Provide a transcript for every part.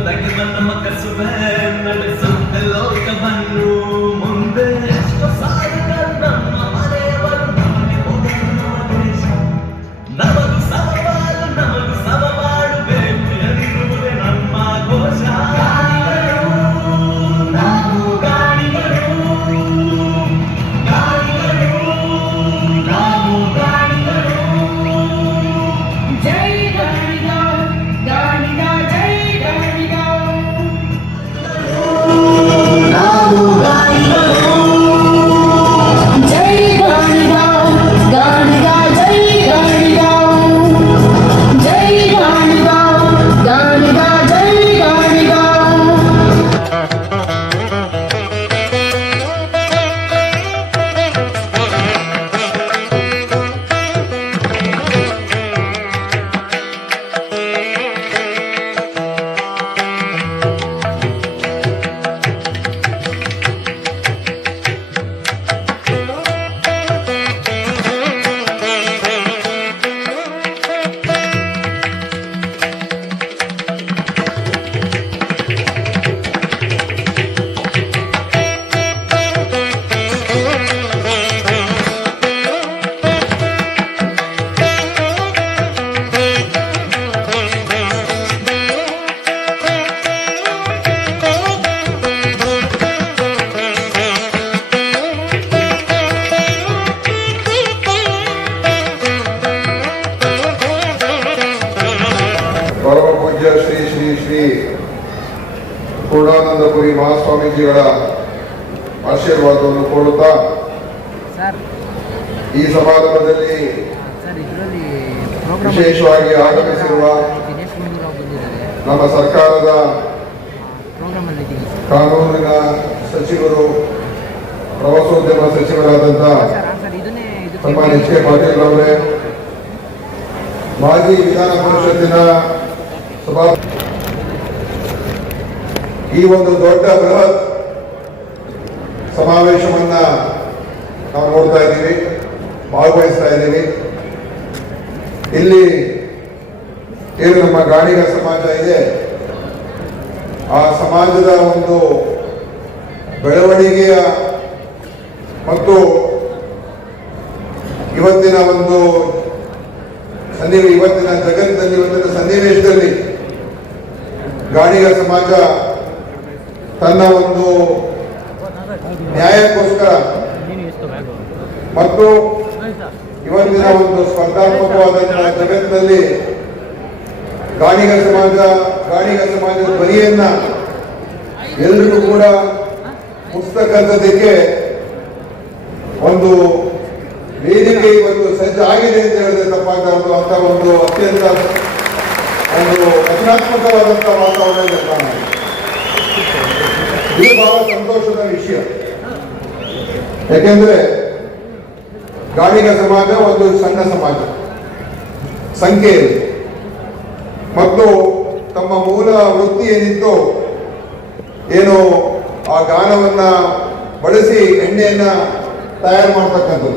بجمل مكسبات ಮಹಾಸ್ವಾಮೀಜಿಗಳ ಆಶೀರ್ವಾದವನ್ನು ಕೋರುತ್ತಾ ಈ ಸಮಾರಂಭದಲ್ಲಿ ವಿಶೇಷವಾಗಿ ಆಗಮಿಸಿರುವ ನಮ್ಮ ಸರ್ಕಾರದ ಕಾನೂನಿನ ಸಚಿವರು ಪ್ರವಾಸೋದ್ಯಮ ಸಚಿವರಾದಂತಹ ತಮ್ಮ ಎಚ್ ಕೆ ಪಾಟೀಲ್ ಅವರೇ ಮಾಜಿ ವಿಧಾನ ಪರಿಷತ್ತಿನ ಸಭಾ ಈ ಒಂದು ದೊಡ್ಡ ಬೃಹತ್ ಸಮಾವೇಶವನ್ನ ನಾವು ನೋಡ್ತಾ ಇದ್ದೀವಿ, ಭಾಗವಹಿಸ್ತಾ ಇದ್ದೀವಿ. ಇಲ್ಲಿ ಏನು ನಮ್ಮ ಗಾಣಿಗ ಸಮಾಜ ಇದೆ? ಆ ಸಮಾಜದ ಒಂದು ಬೆಳವಣಿಗೆಯ ಮತ್ತು ಇವತ್ತಿನ ಒಂದು ಸನ್ನಿವೇಶ ಇವತ್ತಿನ ಜಗತ್ತಿನಲ್ಲಿ, ಇವತ್ತಿನ ಸನ್ನಿವೇಶದಲ್ಲಿ ಗಾಣಿಗ ಸಮಾಜ ತನ್ನ ಒಂದು ನ್ಯಾಯಕ್ಕೋಸ್ಕರ ಮತ್ತು ಇವತ್ತಿನ ಒಂದು ಸ್ಪರ್ಧಾತ್ಮಕವಾದ ಜಗತ್ತಿನಲ್ಲಿ ಗಾಣಿಗ ಸಮಾಜ, ಗಾಣಿಗ ಸಮಾಜದ ಬರಿಯನ್ನ ಎಲ್ರಿಗೂ ಕೂಡ ಪುಸ್ತಕದಕ್ಕೆ ಒಂದು ವೇದಿಕೆ ಇವತ್ತು ಸಜ್ಜ ಆಗಿದೆ ಅಂತ ಹೇಳಿದ್ರೆ ತಪ್ಪಾಗಬಾರ್ದು ಅಂತ ಒಂದು ಅತ್ಯಂತ ಒಂದು ರಚನಾತ್ಮಕವಾದಂತಹ ವಾತಾವರಣ ಇದೆ. ಇದು ಬಹಳ ಸಂತೋಷದ ವಿಷಯ. ಯಾಕೆಂದ್ರೆ ಗಾಣಿಗ ಸಮಾಜ ಒಂದು ಸಣ್ಣ ಸಮಾಜ. ಸಂಖ್ಯೆ ಮತ್ತು ತಮ್ಮ ಮೂಲ ವೃತ್ತಿ ಏನಿತ್ತು ಏನು ಆ ಗಾನವನ್ನ ಬಳಸಿ ಎಣ್ಣೆಯನ್ನ ತಯಾರು ಮಾಡ್ತಕ್ಕಂಥದ್ದು.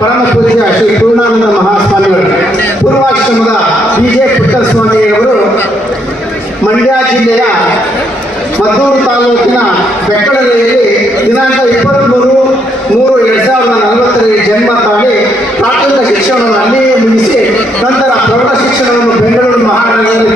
ಪರಮ ಪೂಜ್ಯ ಶ್ರೀ ಪೂರ್ಣಾನಂದ ಮಹಾಸ್ವಾಮಿಗಳು ಪೂರ್ವಾಶ್ರಮದ ಬಿಜೆ ಪುಟ್ಟಸ್ವಾಮಿಯವರು ಮಂಡ್ಯ ಜಿಲ್ಲೆಯ ಮದ್ದೂರು ತಾಲೂಕಿನ ಬೆಕ್ಕಡಲೆಯಲ್ಲಿ ದಿನಾಂಕ ಇಪ್ಪತ್ತ್ಮೂರು ಮೂರು ಎರಡ್ ಸಾವಿರದ ನಲವತ್ತರಲ್ಲಿ ಜನ್ಮ ತಾಳಿ ಪ್ರಾಥಮಿಕ ಶಿಕ್ಷಣವನ್ನು ಅಲ್ಲಿಯೇ ಮುಗಿಸಿ ನಂತರ ಪ್ರೌಢ ಶಿಕ್ಷಣವನ್ನು ಬೆಂಗಳೂರು ಮಹಾನಗರದಲ್ಲಿ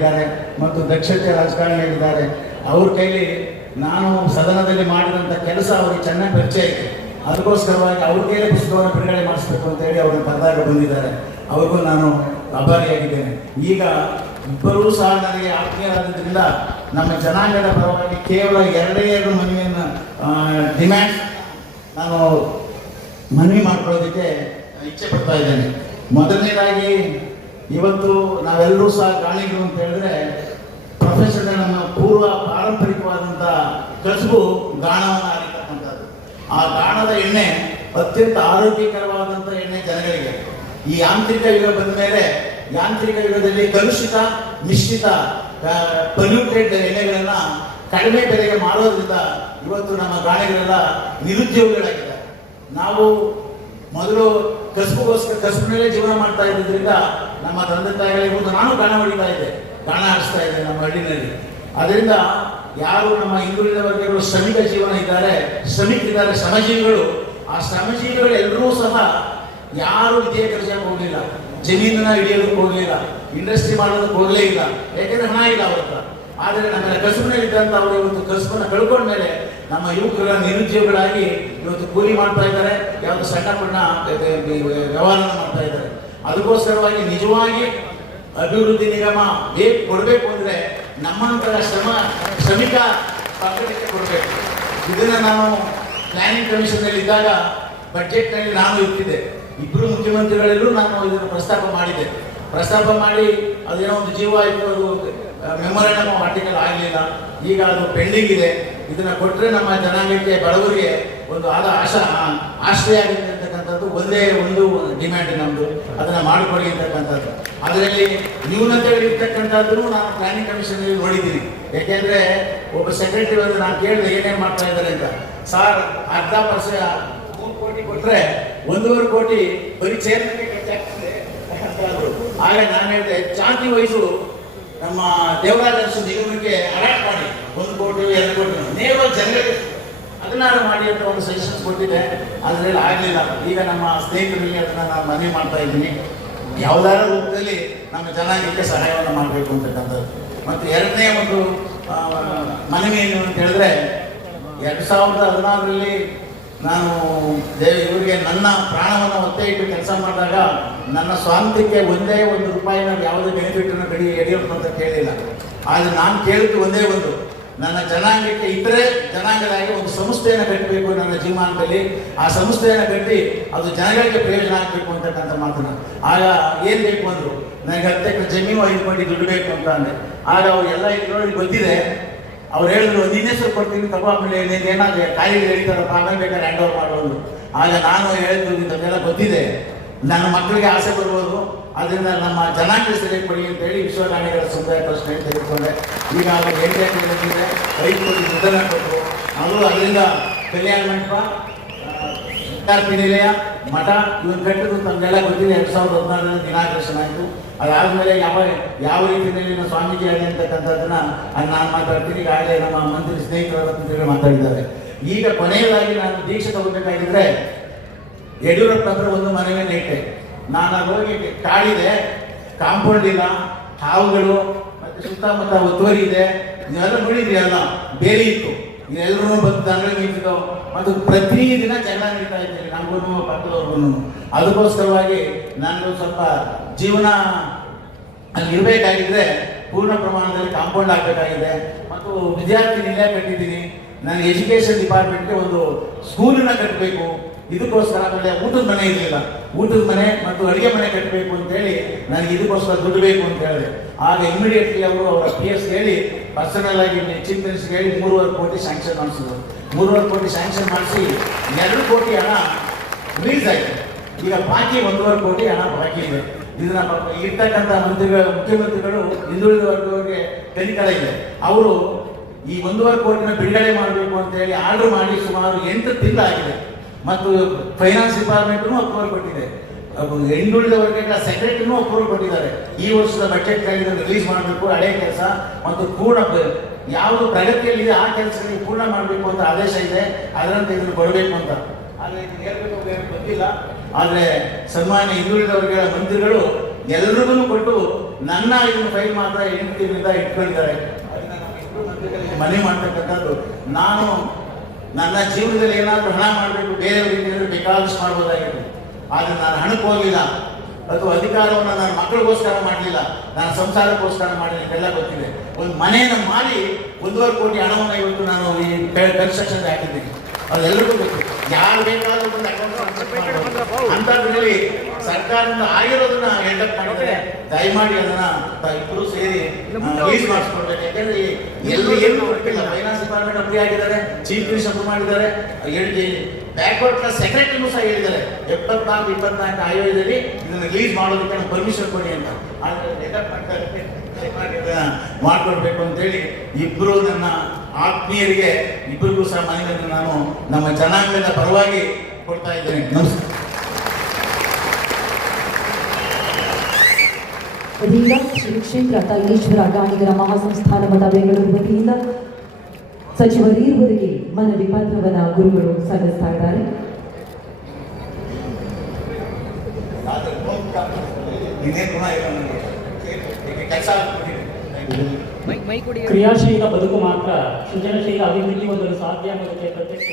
ರಾಜಕಾರಣಿಯಾಗಿದ್ದಾರೆ ಮತ್ತು ದಕ್ಷತೆ ರಾಜಕಾರಣಿಯಾಗಿದ್ದಾರೆ ಅವ್ರ ಕೈಲಿ ನಾನು ಸದನದಲ್ಲಿ ಮಾಡಿದಂಥ ಕೆಲಸ ಅವರಿಗೆ ಚೆನ್ನಾಗಿ ಪರಿಚಯ ಇದೆ. ಅದಕ್ಕೋಸ್ಕರವಾಗಿ ಅವ್ರ ಕೈಲಿ ಪುಸ್ತಕವನ್ನು ಬಿಡುಗಡೆ ಮಾಡಿಸ್ಬೇಕು ಅಂತ ಹೇಳಿ ಅವ್ರನ್ನ ಕರೆದಾಗ ಬಂದಿದ್ದಾರೆ. ಅವ್ರಿಗೂ ನಾನು ಅಭಾರಿಯಾಗಿದ್ದೇನೆ. ಈಗ ಇಬ್ಬರೂ ಸಹ ನನಗೆ ಆತ್ಮೀಯರಾಗಿದ್ದರಿಂದ ನಮ್ಮ ಜನಾಂಗದ ಪರವಾಗಿ ಕೇವಲ ಎರಡೇ ಎರಡು ಮನವಿಯನ್ನು ಡಿಮ್ಯಾಂಡ್ ನಾನು ಮನವಿ ಮಾಡ್ಕೊಳ್ಳೋದಕ್ಕೆ ಇಚ್ಛೆ ಪಡ್ತಾ ಇದ್ದೇನೆ. ಮೊದಲನೇದಾಗಿ ಇವತ್ತು ನಾವೆಲ್ಲರೂ ಸಹ ಗಾಣಿಗಳು ಅಂತ ಹೇಳಿದ್ರೆ ಪ್ರೊಫೆಷನ್ ನಮ್ಮ ಪೂರ್ವ ಪಾರಂಪರಿಕವಾದಂಥ ಕಸುಬು ಗಾಣವನ್ನು ಆರಿತಕ್ಕಂಥದ್ದು ಆ ಗಾಣದ ಎಣ್ಣೆ ಅತ್ಯಂತ ಆರೋಗ್ಯಕರವಾದಂಥ ಎಣ್ಣೆ ಜನಗಳಿಗೆ. ಈ ಯಾಂತ್ರಿಕ ಯುಗ ಬಂದ ಮೇಲೆ ಯಾಂತ್ರಿಕ ಯುಗದಲ್ಲಿ ಕಲುಷಿತ ಮಿಶ್ರಿತ ಪಲ್ಯೂಟೆಡ್ ಎಣ್ಣೆಗಳನ್ನ ಕಡಿಮೆ ಬೆಲೆಗೆ ಮಾಡೋದ್ರಿಂದ ಇವತ್ತು ನಮ್ಮ ಗಾಣಿಗಳೆಲ್ಲ ನಿರುದ್ಯೋಗಿಗಳಾಗಿದೆ ನಾವು ಮೊದಲು ಕಸಬುಗೋಸ್ಕರ ಕಸಬಿನಲ್ಲೇ ಜೀವನ ಮಾಡ್ತಾ ಇದ್ದಿದ್ರಿಂದ ನಮ್ಮ ತಂದೆ ತಾಯಿಗಳಿರ್ಬೋದು ನಾನು ಗಾಣ ಹೊಡಿತಾ ಇದ್ದೆ. ಗಾಣ ಆಡಿಸ್ತಾ ಇದ್ದೆ ನಮ್ಮ ಹಳ್ಳಿನಲ್ಲಿ. ಅದರಿಂದ ಯಾರು ನಮ್ಮ ಹಿಂದುಳಿದ ವರ್ಗಗಳು ಶ್ರಮಿಕ ಜೀವನ ಇದ್ದಾರೆ, ಶ್ರಮಿಕರಿದ್ದಾರೆ, ಶ್ರಮಜೀವಿಗಳು, ಆ ಶ್ರಮಜೀವಿಗಳು ಎಲ್ಲರೂ ಸಹ ಯಾರು ವಿದ್ಯೆ ಕೆಲಸಕ್ಕೆ ಹೋಗಲಿಲ್ಲ ಜಮೀನನ್ನ ಹಿಡಿಯೋದಕ್ಕೆ ಹೋಗಲಿಲ್ಲ ಇಂಡಸ್ಟ್ರಿ ಮಾಡೋದಕ್ಕೆ ಹೋಗಲೇ ಇಲ್ಲ. ಯಾಕೆಂದ್ರೆ ಹಣ ಇಲ್ಲ ಅವ್ರ ಆದರೆ ನಮ್ಮ ಕಸುಬಿನಲ್ಲಿ ಇದ್ದಂಥ ಅವರು ಇವತ್ತು ಕಸುಬನ್ನ ಕಳ್ಕೊಂಡ್ಮೇಲೆ ನಮ್ಮ ಯುವಕರ ನಿರುದ್ಯೋಗಿಗಳಾಗಿ ಇವತ್ತು ಕೂಲಿ ಮಾಡ್ತಾ ಇದ್ದಾರೆ. ಯಾವುದು ಸಣ್ಣ ಪುಣ್ಣ ವ್ಯವಹಾರ ಮಾಡ್ತಾ ಇದ್ದಾರೆ. ಅದಕ್ಕೋಸ್ಕರವಾಗಿ ನಿಜವಾಗಿ ಅಭಿವೃದ್ಧಿ ನಿಗಮ ಬೇಕು, ಕೊಡಬೇಕು ಅಂದರೆ ನಮ್ಮಂತರ ಶ್ರಮ, ಶ್ರಮಿಕ ಪಂಗಡಕ್ಕೆ ಕೊಡಬೇಕು. ಇದನ್ನು ನಾನು ಪ್ಲಾನಿಂಗ್ ಕಮಿಷನ್ನಲ್ಲಿ ಇದ್ದಾಗ ಬಜೆಟ್ನಲ್ಲಿ ನಾನು ಇರ್ತಿದ್ದೆ ಇಬ್ಬರು ಮುಖ್ಯಮಂತ್ರಿಗಳೆಲ್ಲರೂ ನಾನು ಇದನ್ನು ಪ್ರಸ್ತಾಪ ಮಾಡಿದ್ದೆ. ಪ್ರಸ್ತಾಪ ಮಾಡಿ ಅದೇನೋ ಒಂದು ಜೀವ ಇತ್ತು ಆರ್ಟಿಕಲ್ ಆಗಲಿಲ್ಲ. ಈಗ ಅದು ಪೆಂಡಿಂಗ್ ಇದೆ. ಇದನ್ನು ಕೊಟ್ಟರೆ ನಮ್ಮ ಜನಾಂಗಕ್ಕೆ, ಬಡವರಿಗೆ ಒಂದು ಆದ ಆಶಾ, ಆಶ್ರಯ ಆಗುತ್ತೆ. ಒಂದೇ ಒಂದು ಡಿಮ್ಯಾಂಡ್ ನಮ್ಮದು ಅದನ್ನ ಮಾಡಿಕೊಡಿ ಅಂತಕ್ಕಂಥದ್ದು. ಅದರಲ್ಲಿ ನ್ಯೂನತೆಗಳಿರ್ತಕ್ಕಂಥದ್ದು ನಾನು ಪ್ಲಾನಿಂಗ್ ಕಮಿಷನ್ ನೋಡಿದ್ದೀನಿ. ಯಾಕೆಂದ್ರೆ ಒಬ್ಬ ಸೆಕ್ರೆಟರಿ ಬಂದು ನಾನು ಕೇಳಿದೆ, ಏನೇನು ಮಾಡ್ತಾ ಇದ್ದಾರೆ ಅಂತ. ಸಾರ್, ಅರ್ಧ ವರ್ಷ, ಮೂರು ಕೋಟಿ ಕೊಟ್ರೆ ಒಂದೂವರೆ ಕೋಟಿ ಬರೀ ಚೇರ್ಮನ್ಗೆ ಖರ್ಚಾಗ್ತದೆ ನಾನು ಹೇಳಿದೆ ಚಾಂತಿ ವಯಸ್ಸು ನಮ್ಮ ದೇವರಾಜ ನಿಗಮಕ್ಕೆ ಅಲಾಟ್ ಮಾಡಿ. ಒಂದು ಕೋಟಿ, ಎರಡು ಕೋಟಿ. ನೇರವಾಗಿ ಜನಗಳಿಗೆ ಅದನ್ನಾರು ಮಾಡಿ ಅಂತ ಒಂದು ಸಜೆಷನ್ಸ್ ಕೊಟ್ಟಿದ್ದೆ. ಅದರಲ್ಲಿ ಆಗಲಿಲ್ಲ. ಈಗ ನಮ್ಮ ಸ್ನೇಹಿತರಲ್ಲಿ ಅದನ್ನ ನಾನು ಮನವಿ ಮಾಡ್ತಾ ಇದ್ದೀನಿ. ಯಾವುದಾದ್ರೂ ರೂಪದಲ್ಲಿ ನಮ್ಮ ಜನಾಂಗಕ್ಕೆ ಸಹಾಯವನ್ನು ಮಾಡಬೇಕು ಅಂತಕ್ಕಂಥದ್ದು. ಮತ್ತು ಎರಡನೇ ಒಂದು ಮನವಿ ಏನು ಅಂತ ಹೇಳಿದ್ರೆ, ಎರಡು ಸಾವಿರದ ಹದಿನಾರರಲ್ಲಿ ನಾನು ದೇವ, ಇವರಿಗೆ ನನ್ನ ಪ್ರಾಣವನ್ನು ಒತ್ತೆ ಇಟ್ಟು ಕೆಲಸ ಮಾಡಿದಾಗ ನನ್ನ ಸ್ವಾತಂತ್ರ್ಯಕ್ಕೆ ಒಂದೇ ಒಂದು ರೂಪಾಯಿನ ಯಾವುದೇ ಬೆನಿಫಿಟನ್ನು ಕಡಿ ಯಡಿಯೂರಪ್ಪ ಅಂತ ಕೇಳಿಲ್ಲ. ಆದರೆ ನಾನು ಕೇಳಿದ್ದು ಒಂದೇ ಒಂದು. ನನ್ನ ಜನಾಂಗಕ್ಕೆ ಇತರೆ ಜನಾಂಗದಾಗಿ ಒಂದು ಸಂಸ್ಥೆಯನ್ನು ಕಟ್ಟಬೇಕು ನನ್ನ ಜೀವಮಾನದಲ್ಲಿ ಆ ಸಂಸ್ಥೆಯನ್ನು ಕಟ್ಟಿ ಅದು ಜನಗಳಿಗೆ ಪ್ರಯೋಜನ ಆಗಬೇಕು ಅಂತಕ್ಕಂಥ ಮಾತನ್ನ. ಆಗ ಏನು ಬೇಕು ಅಂದರು? ನನಗೆ ಎಕರೆ ಜಮೀನು ಐದು ಕೋಟಿ ದುಡ್ಡು ಬೇಕು ಅಂತ ಅಂದೆ. ಆಗ ಅವ್ರು ಎಲ್ಲ ಇದ್ರೊಳಗೆ ಗೊತ್ತಿದೆ. ಅವ್ರು ಹೇಳಿದ್ರು ನಿನ್ನ ಹೆಸರು ಕೊಡ್ತೀನಿ, ತಗೋ ಆಮೇಲೆ ಏನಾದ್ರೆ ಕಾಯಿಲೆ ಹೇಳ್ತಾರಪ್ಪ ಆಮೇಲೆ ಬೇಕಾದ್ರೆ ಹ್ಯಾಂಡ್ ಓವರ್ ಮಾಡೋದು ಆಗ ನಾನು ಹೇಳಿದ್ರು ಇಂಥದ್ದೆಲ್ಲ ಗೊತ್ತಿದೆ. ನನ್ನ ಮಕ್ಕಳಿಗೆ ಆಸೆ ಬರ್ಬೋದು ಅದರಿಂದ ನಮ್ಮ ಜನಾಂಗ ಕೊಡಿ ಅಂತ ಹೇಳಿ ವಿಶ್ವರಾಣಿಗಳ ಸಮುದಾಯ ಪ್ರಶ್ನೆ ಹೇಳಿ ತೆಗೆದುಕೊಂಡೆ. ಈಗ ಅವರು ಎಂಟು ಎಕರೆ ಬಂದಿದೆ ಉದ್ದನ ಕೊಟ್ಟರು. ಅವರು ಅದರಿಂದ ಕಲ್ಯಾಣ ಮಂಟಪ ಸರ್ಕಾರಿ ನಿಲಯ ಮಠ, ಇವನ್ ಕಟ್ಟಿದ್ದು ತಮಗೆಲ್ಲ ಗೊತ್ತಿದೆ. ಎರಡು ಸಾವಿರದ ಹದಿನಾರರ ದಿನಾಕರ್ಷಣ ಆಯಿತು. ಅದಾದ್ಮೇಲೆ ಯಾವ ಯಾವ ರೀತಿಯಲ್ಲಿ ನಮ್ಮ ಸ್ವಾಮೀಜಿ ಆಗಿ ಅಂತಕ್ಕಂಥದ್ದನ್ನ ಅಲ್ಲಿ ನಾನು ಮಾತಾಡ್ತೀನಿ. ಈಗಾಗಲೇ ನಮ್ಮ ಮಂತ್ರಿ ಸ್ನೇಹಿತರ ಮಂತ್ರಿಗಳು ಮಾತಾಡಿದ್ದಾರೆ. ಈಗ ಕೊನೆಯದಾಗಿ ನಾನು ದೀಕ್ಷೆ ತಗೋಬೇಕಾಗಿದ್ರೆ ಯಡಿಯೂರಪ್ಪ ಹತ್ರ ಒಂದು ಮನವಿಯನ್ನು ಇಟ್ಟೆ. ನಾನು ಅಲ್ಲಿ ಹೋಗಿ ಕಾಡಿದೆ, ಕಾಂಪೌಂಡ್ ಇಲ್ಲ, ಹಾವುಗಳು, ಮತ್ತೆ ಸುತ್ತಮುತ್ತ ಒತ್ತುವರಿ ಇದೆ. ಇದೆಲ್ಲ ನೋಡಿದ್ರಿ ಅಲ್ಲ, ಬೇಲಿ ಇತ್ತು. ಎಲ್ಲರೂ ಬಂದು ಇತ್ತು ನಿಂತಿದ್ದವು ಮತ್ತು ಪ್ರತಿ ದಿನ ಜಗಳ ನಡೀತಾ ಇದ್ದೀರಿ ನಮಗೂ ಪಕ್ಕದವ್ರಿಗೂ ಅದಕ್ಕೋಸ್ಕರವಾಗಿ ನಾನು ಸ್ವಲ್ಪ ಜೀವನ ಅಲ್ಲಿ ಇರಬೇಕಾಗಿದ್ರೆ ಪೂರ್ಣ ಪ್ರಮಾಣದಲ್ಲಿ ಕಾಂಪೌಂಡ್ ಆಗಬೇಕಾಗಿದೆ ಮತ್ತು ವಿದ್ಯಾರ್ಥಿ ನಿಲಯ ಕಟ್ಟಿದ್ದೀನಿ. ನಾನು ಎಜುಕೇಶನ್ ಡಿಪಾರ್ಟ್ಮೆಂಟ್ಗೆ ಒಂದು ಸ್ಕೂಲನ್ನ ಕಟ್ಟಬೇಕು ಇದಕ್ಕೋಸ್ಕರ ಆಮೇಲೆ ಊಟದ ಮನೆ ಇರಲಿಲ್ಲ. ಊಟದ ಮನೆ ಮತ್ತು ಅಡುಗೆ ಮನೆ ಕಟ್ಟಬೇಕು ಅಂತೇಳಿ ನನಗೆ ಇದಕ್ಕೋಸ್ಕರ ದುಡ್ಡು ಬೇಕು ಅಂತ ಹೇಳಿದೆ. ಆಗ ಇಮಿಡಿಯೇಟ್ಲಿ ಅವರು ಅವರ ಪಿ ಎಸ್ ಹೇಳಿ ಪರ್ಸನಲ್ ಆಗಿ ಚೀಫ್ ಮಿನಿಸ್ಟರ್ ಹೇಳಿ ಮೂರುವರೆ ಕೋಟಿ ಸ್ಯಾಂಕ್ಷನ್ ಮಾಡಿಸಿದ್ರು. ಮೂರುವರೆ ಕೋಟಿ ಸ್ಯಾಂಕ್ಷನ್ ಮಾಡಿಸಿ ಎರಡು ಕೋಟಿ ಹಣ ರಿಲೀಸ್ ಆಗಿದೆ ಈಗ ಬಾಕಿ ಒಂದೂವರೆ ಕೋಟಿ ಹಣ ಬಾಕಿ ಇದೆ. ಇದನ್ನ ಇರ್ತಕ್ಕಂಥ ಮಂತ್ರಿಗಳು ಮುಖ್ಯಮಂತ್ರಿಗಳು ಹಿಂದುಳಿದ ವರ್ಗದವರಿಗೆ ತನಿಖೆ ಇದೆ. ಅವರು ಈ ಒಂದೂವರೆ ಕೋಟಿನ ಬಿಡುಗಡೆ ಮಾಡಬೇಕು ಅಂತ ಹೇಳಿ ಆರ್ಡರ್ ಮಾಡಿ ಸುಮಾರು ಎಂಟು ತಿಂಗಳಾಗಿದೆ. ಮತ್ತು ಫೈನಾನ್ಸ್ ಡಿಪಾರ್ಟ್ಮೆಂಟ್ನು ಅಪ್ರೂವಲ್ ಕೊಟ್ಟಿದೆ. ಹಿಂದುಳಿದ ವರ್ಗಗಳ ಸೆಕ್ರೆಟರಿನೂ ಅಪ್ರೂವಲ್ ಕೊಟ್ಟಿದ್ದಾರೆ. ಈ ವರ್ಷದ ಬಜೆಟ್ ರಿಲೀಸ್ ಮಾಡಬೇಕು ಹಳೆ ಕೆಲಸ. ಮತ್ತು ಪೂರ್ಣ ಯಾವುದು ಪ್ರಗತಿಯಲ್ಲಿದೆ ಆ ಕೆಲಸಗಳಿಗೆ ಪೂರ್ಣ ಮಾಡಬೇಕು ಅಂತ ಆದೇಶ ಇದೆ. ಅದರಂತೆ ಇದನ್ನು ಕೊಡಬೇಕು ಅಂತ. ಆದರೆ ಇದು ಹೇಳ್ಬೇಕು ಗೊತ್ತಿಲ್ಲ. ಆದರೆ ಸನ್ಮಾನ್ಯ ಹಿಂದುಳಿದ ವರ್ಗಗಳ ಮಂತ್ರಿಗಳು ಎಲ್ರಿಗೂ ಕೊಟ್ಟು ನನ್ನ ಇದನ್ನು ಫೈಲ್ ಮಾತ್ರ ಎಂಟು ತಿಂಗಳಿಂದ ಇಟ್ಕೊಂಡಿದ್ದಾರೆ. ಮನವಿ ಮಾಡ್ತಕ್ಕಂಥದ್ದು. ನಾನು ನನ್ನ ಜೀವನದಲ್ಲಿ ಏನಾದರೂ ಹಣ ಮಾಡಬೇಕು, ಬೇರೆಯವರಿಗೆ ಬೇಕಾದಷ್ಟು ಮಾಡ್ಬೋದಾಗಿತ್ತು ಆದರೆ ನಾನು ಹಣಕ್ಕೆ ಹೋಗಲಿಲ್ಲ. ಅದು ಅಧಿಕಾರವನ್ನು ನನ್ನ ಮಕ್ಕಳಿಗೋಸ್ಕರ ಮಾಡಲಿಲ್ಲ. ನಾನು ಸಂಸಾರಕ್ಕೋಸ್ಕರ ಮಾಡಲಿಲ್ಲ ಎಲ್ಲ ಗೊತ್ತಿದೆ. ಒಂದು ಮನೆಯನ್ನು ಮಾಡಿ ಒಂದೂವರೆ ಕೋಟಿ ಹಣವನ್ನು ಇವತ್ತು ನಾನು ಈ ಕನ್ಸ್ಟ್ರಕ್ಷನ್ ಹಾಕಿದ್ದೀನಿ. ಅದೆಲ್ಲರಿಗೂ ಗೊತ್ತು. ಯಾರು ಬೇಕಾದರೂ ಒಂದು ಅಂಥದ್ರಲ್ಲಿ ಸರ್ಕಾರದಿಂದ ಆಗಿರೋದನ್ನ ಹೆಲ್ಡಪ್ ಮಾಡಿದ್ರೆ ದಯಮಾಡಿ ಅದನ್ನ ಇಬ್ಬರು ಸೇರಿ ರಿಲೀಸ್ ಮಾಡಿಸ್ಕೊಡ್ಬೇಕು. ಯಾಕಂದ್ರೆ ಎಲ್ಲಿ ಏನು ಕೊಟ್ಟಿಲ್ಲ. ಫೈನಾನ್ಸ್ ಡಿಪಾರ್ಟ್ಮೆಂಟ್ ಅಪ್ಲೈ ಆಗಿದ್ದಾರೆ ಚೀಫ್ ಮಿನಿಸ್ಟರ್ ಅಪ್ರೂವ್ ಮಾಡಿದ್ದಾರೆ. ಹೇಳಿ ಬ್ಯಾಕ್ವರ್ಡ್ ಕ್ಲಾಸ್ ಸೆಕ್ರೆಟರಿನೂ ಸಹ ಹೇಳಿದ್ದಾರೆ. ಎಪ್ಪತ್ನಾಲ್ಕು ಇಪ್ಪತ್ನಾಲ್ಕು ಆಯೋಗದಲ್ಲಿ ಇದನ್ನ ರಿಲೀಸ್ ಮಾಡೋದಕ್ಕೆ ಪರ್ಮಿಷನ್ ಕೊಡಿ ಅಂತ. ಆದರೆ ಹೆಲ್ಡಪ್ ಮಾಡ್ತಾರೆ ಮಾಡ್ಕೊಡ್ಬೇಕು ಅಂತೇಳಿ ಇಬ್ರು ನನ್ನ ಆತ್ಮೀಯರಿಗೆ ಇಬ್ಬರಿಗೂ ಸಹ ಮನೆಯನ್ನು ನಾನು ನಮ್ಮ ಜನಾಂಗದ ಪರವಾಗಿ ಕೊಡ್ತಾ ಇದ್ದೇನೆ. ನಮಸ್ಕಾರ. ಇದೀಗ ಶ್ರೀ ಕ್ಷೇತ್ರ ತೈಲೇಶ್ವರ ಗಾಣಿಗರ ಮಹಾಸಂಸ್ಥಾನ ಮಠ ಬೆಂಗಳೂರು ವತಿಯಿಂದ ಸಚಿವರೀರ್ವರಿಗೆ ಮನವಿ ಪತ್ರವನ್ನು ಗುರುಗಳು ಸಲ್ಲಿಸ್ತಾ ಇದ್ದಾರೆ. ಕ್ರಿಯಾಶೀಲ ಬದುಕು ಮಾತ್ರ ಸೃಜನಶೀಲ ಅಭಿವೃದ್ಧಿ ಹೊಂದಲು ಸಾಧ್ಯ ಅನ್ನೋದಕ್ಕೆ ಪ್ರತ್ಯಕ್ಷ